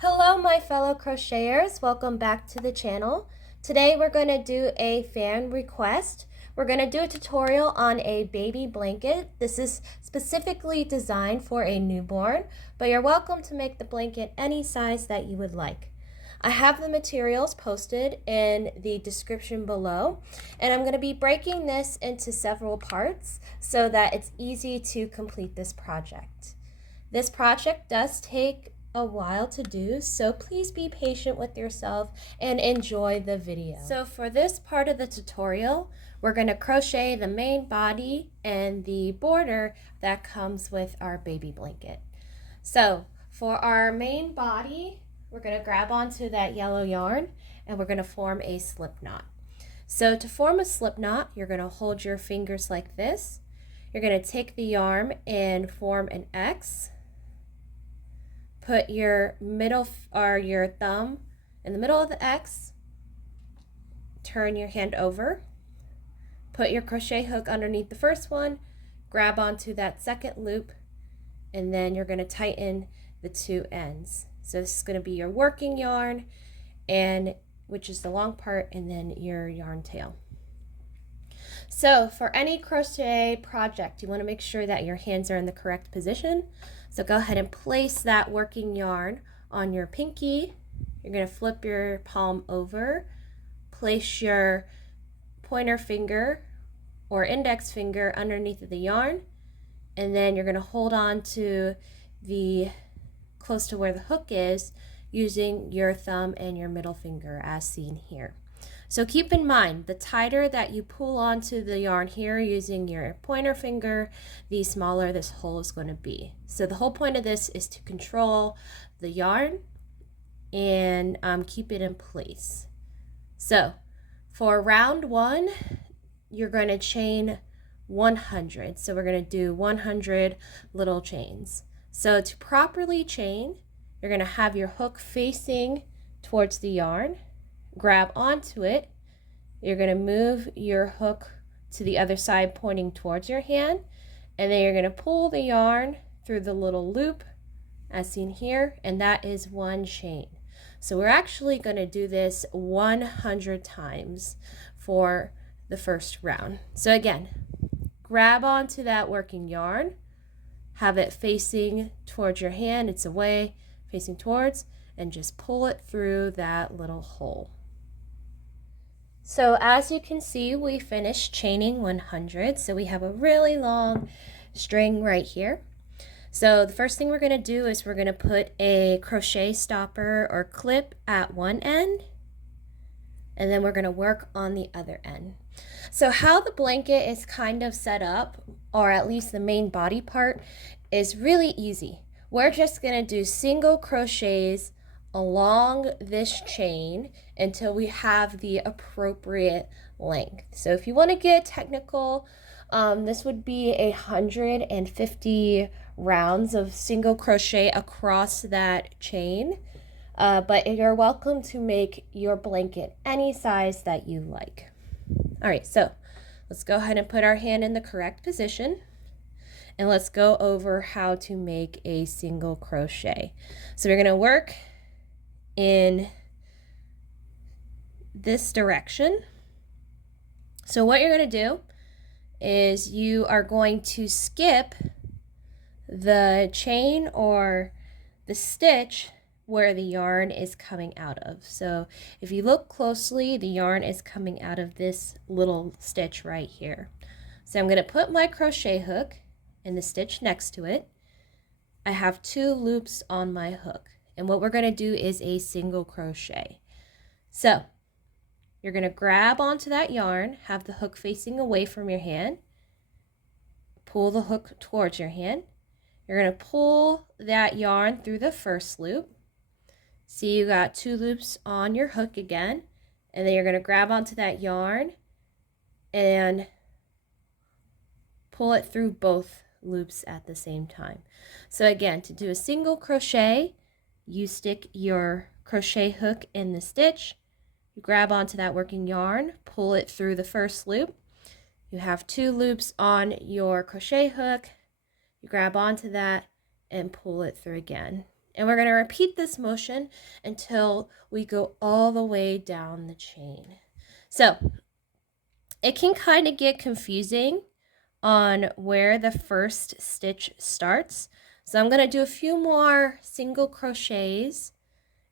Hello my fellow crocheters, welcome back to the channel. Today we're going to do a fan request. We're going to do a tutorial on a baby blanket. This is specifically designed for a newborn, but you're welcome to make the blanket any size that you would like. I have the materials posted in the description below, and I'm going to be breaking this into several parts so that it's easy to complete this project. This project does take a while to do, so please be patient with yourself and enjoy the video. So for this part of the tutorial, we're going to crochet the main body and the border that comes with our baby blanket. So for our main body, we're going to grab onto that yellow yarn and we're going to form a slip knot. So to form a slip knot, you're going to hold your fingers like this. You're going to take the yarn and form an X. Put your middle or your thumb in the middle of the X. Turn your hand over. Put your crochet hook underneath the first one. Grab onto that second loop, and then you're going to tighten the two ends. So this is going to be your working yarn, and which is the long part, and then your yarn tail. So for any crochet project, you want to make sure that your hands are in the correct position. So go ahead and place that working yarn on your pinky. You're going to flip your palm over, place your pointer finger or index finger underneath the yarn, and then you're going to hold on to the close to where the hook is using your thumb and your middle finger as seen here. So keep in mind, the tighter that you pull onto the yarn here using your pointer finger, the smaller this hole is going to be. So the whole point of this is to control the yarn and keep it in place. So for round one, you're going to chain 100. So we're going to do 100 little chains. So to properly chain, you're going to have your hook facing towards the yarn. Grab onto it. You're going to move your hook to the other side pointing towards your hand, and then you're going to pull the yarn through the little loop as seen here, and that is one chain. So we're actually going to do this 100 times for the first round. So again, grab onto that working yarn, have it facing towards your hand, it's away, facing towards, and just pull it through that little hole. So as you can see, we finished chaining 100. So we have a really long string right here. So the first thing we're going to do is we're going to put a crochet stopper or clip at one end, and then we're going to work on the other end. So how the blanket is kind of set up, or at least the main body part, is really easy. We're just going to do single crochets along this chain until we have the appropriate length. So if you want to get technical, this would be 150 rounds of single crochet across that chain, but you're welcome to make your blanket any size that you like. All right, so let's go ahead and put our hand in the correct position, and let's go over how to make a single crochet. So we're going to work in this direction. So what you're going to do is you are going to skip the chain or the stitch where the yarn is coming out of. So if you look closely, the yarn is coming out of this little stitch right here. So I'm going to put my crochet hook in the stitch next to it. I have 2 loops on my hook. And what we're going to do is a single crochet. So you're going to grab onto that yarn, have the hook facing away from your hand, pull the hook towards your hand. You're going to pull that yarn through the first loop. See, you got 2 loops on your hook again, and then you're going to grab onto that yarn and pull it through both loops at the same time. So again, to do a single crochet, you stick your crochet hook in the stitch, you grab onto that working yarn, pull it through the first loop. You have 2 loops on your crochet hook, you grab onto that and pull it through again. And we're going to repeat this motion until we go all the way down the chain. So it can kind of get confusing on where the first stitch starts. So I'm going to do a few more single crochets,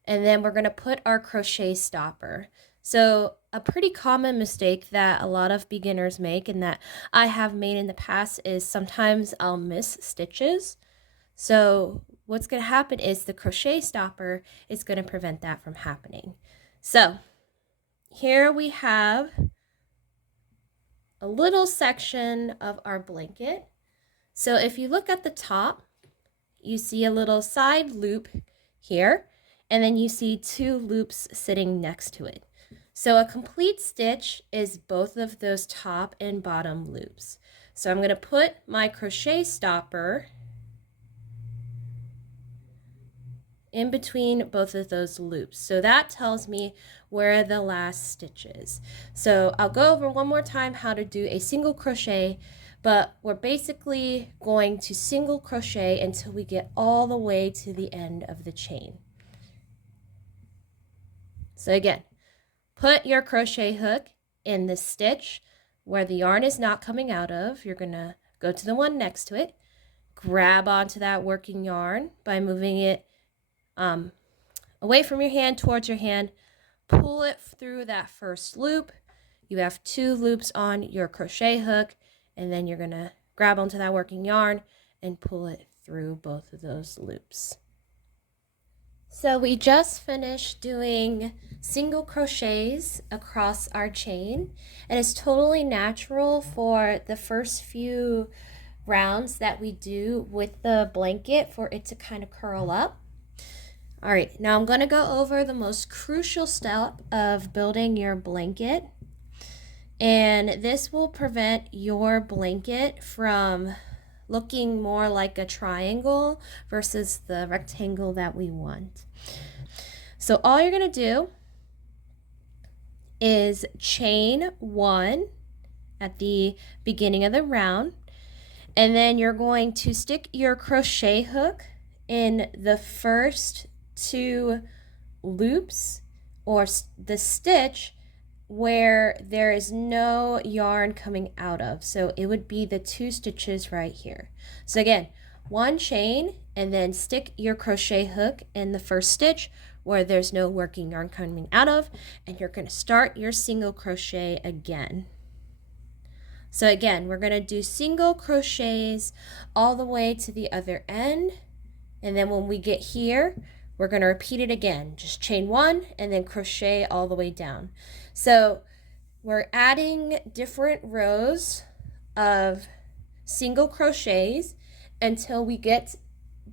and then we're going to put our crochet stopper. So a pretty common mistake that a lot of beginners make, and that I have made in the past, is sometimes I'll miss stitches. So what's going to happen is the crochet stopper is going to prevent that from happening. So here we have a little section of our blanket. So if you look at the top, you see a little side loop here, and then you see 2 loops sitting next to it. So a complete stitch is both of those top and bottom loops. So I'm going to put my crochet stopper in between both of those loops. So that tells me where the last stitch is. So I'll go over one more time how to do a single crochet, but we're basically going to single crochet until we get all the way to the end of the chain. So again, put your crochet hook in the stitch where the yarn is not coming out of. You're gonna go to the one next to it, grab onto that working yarn by moving it away from your hand towards your hand, pull it through that first loop. You have 2 loops on your crochet hook, and then you're gonna grab onto that working yarn and pull it through both of those loops. So we just finished doing single crochets across our chain, and it's totally natural for the first few rounds that we do with the blanket for it to kind of curl up. All right, now I'm going to go over the most crucial step of building your blanket, and this will prevent your blanket from looking more like a triangle versus the rectangle that we want. So all you're going to do is chain 1 at the beginning of the round, and then you're going to stick your crochet hook in the first 2 loops or the stitch where there is no yarn coming out of. So it would be the 2 stitches right here. So again, 1 chain, and then stick your crochet hook in the first stitch where there's no working yarn coming out of, and you're going to start your single crochet again. So again, we're going to do single crochets all the way to the other end, and then when we get here, we're going to repeat it again. Just chain 1 and then crochet all the way down. So we're adding different rows of single crochets until we get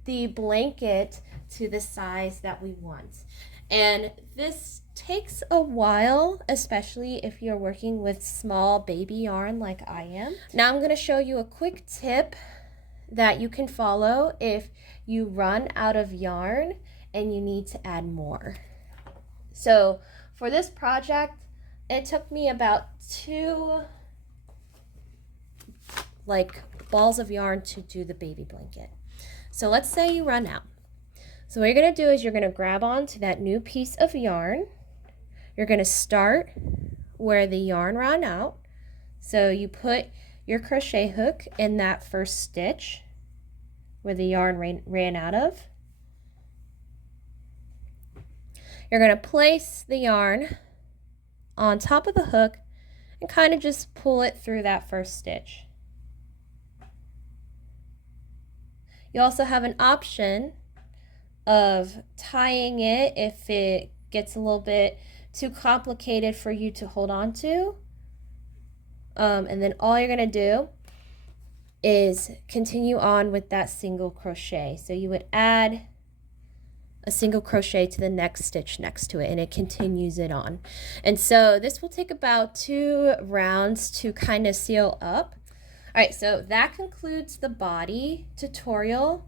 the blanket to the size that we want. And this takes a while, especially if you're working with small baby yarn like I am. Now I'm going to show you a quick tip that you can follow if you run out of yarn and you need to add more. So for this project, it took me about 2 balls of yarn to do the baby blanket. So let's say you run out. So what you're going to do is you're going to grab onto that new piece of yarn. You're going to start where the yarn ran out. So you put your crochet hook in that first stitch where the yarn ran out of. You're going to place the yarn on top of the hook and kind of just pull it through that first stitch. You also have an option of tying it if it gets a little bit too complicated for you to hold on to. And then all you're going to do is continue on with that single crochet. So you would add a single crochet to the next stitch next to it, and it continues it on. And so this will take about 2 rounds to kind of seal up. All right, so that concludes the body tutorial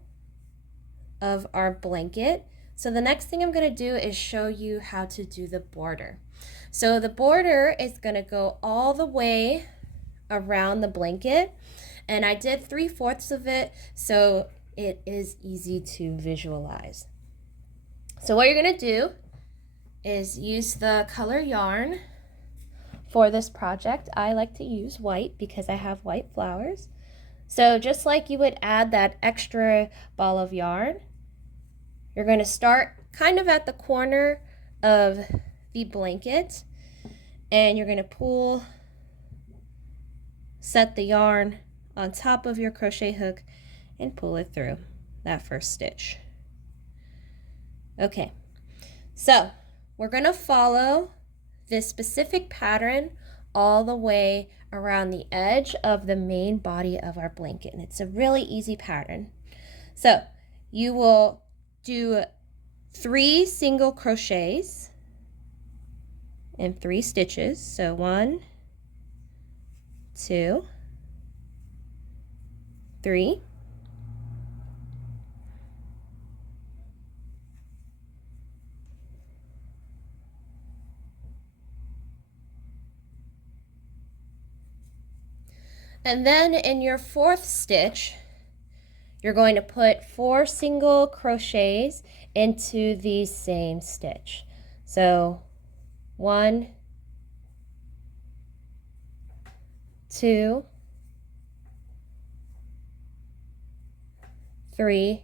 of our blanket. So the next thing I'm going to do is show you how to do the border. So the border is going to go all the way around the blanket, and I did 3/4 of it so it is easy to visualize. So what you're going to do is use the color yarn for this project. I like to use white because I have white flowers. So just like you would add that extra ball of yarn, you're going to start kind of at the corner of the blanket, and you're going to set the yarn on top of your crochet hook and pull it through that first stitch. Okay, so we're going to follow this specific pattern all the way around the edge of the main body of our blanket, and it's a really easy pattern. So you will do 3 single crochets and 3 stitches. So 1, 2, 3. And then in your 4th stitch, you're going to put 4 single crochets into the same stitch. So 1, 2, 3,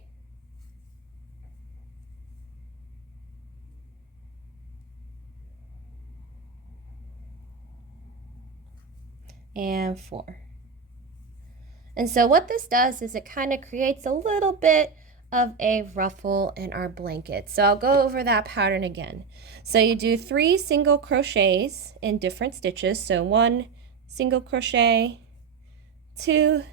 and 4. And so what this does is it kind of creates a little bit of a ruffle in our blanket. So I'll go over that pattern again. So you do 3 single crochets in different stitches. So 1 single crochet, 2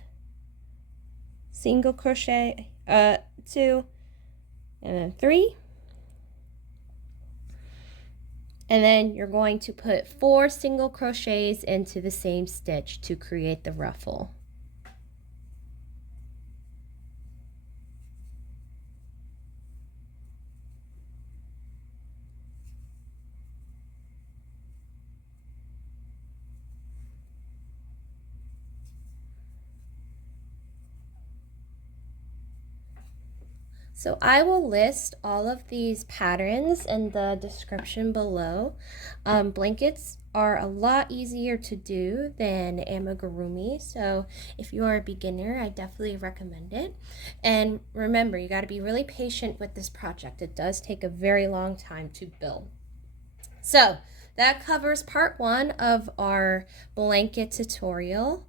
single crochet, 2, and then 3. And then you're going to put 4 single crochets into the same stitch to create the ruffle. So I will list all of these patterns in the description below. Blankets are a lot easier to do than amigurumi, so if you are a beginner, I definitely recommend it. And remember, you got to be really patient with this project. It does take a very long time to build. So that covers part 1 of our blanket tutorial.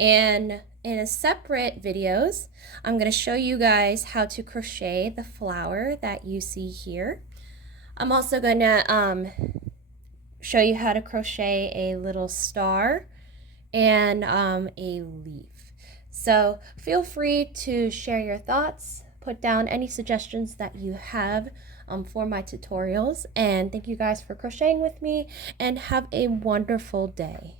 And in a separate videos, I'm going to show you guys how to crochet the flower that you see here. I'm also going to show you how to crochet a little star and a leaf. So feel free to share your thoughts, put down any suggestions that you have for my tutorials, and thank you guys for crocheting with me, and have a wonderful day.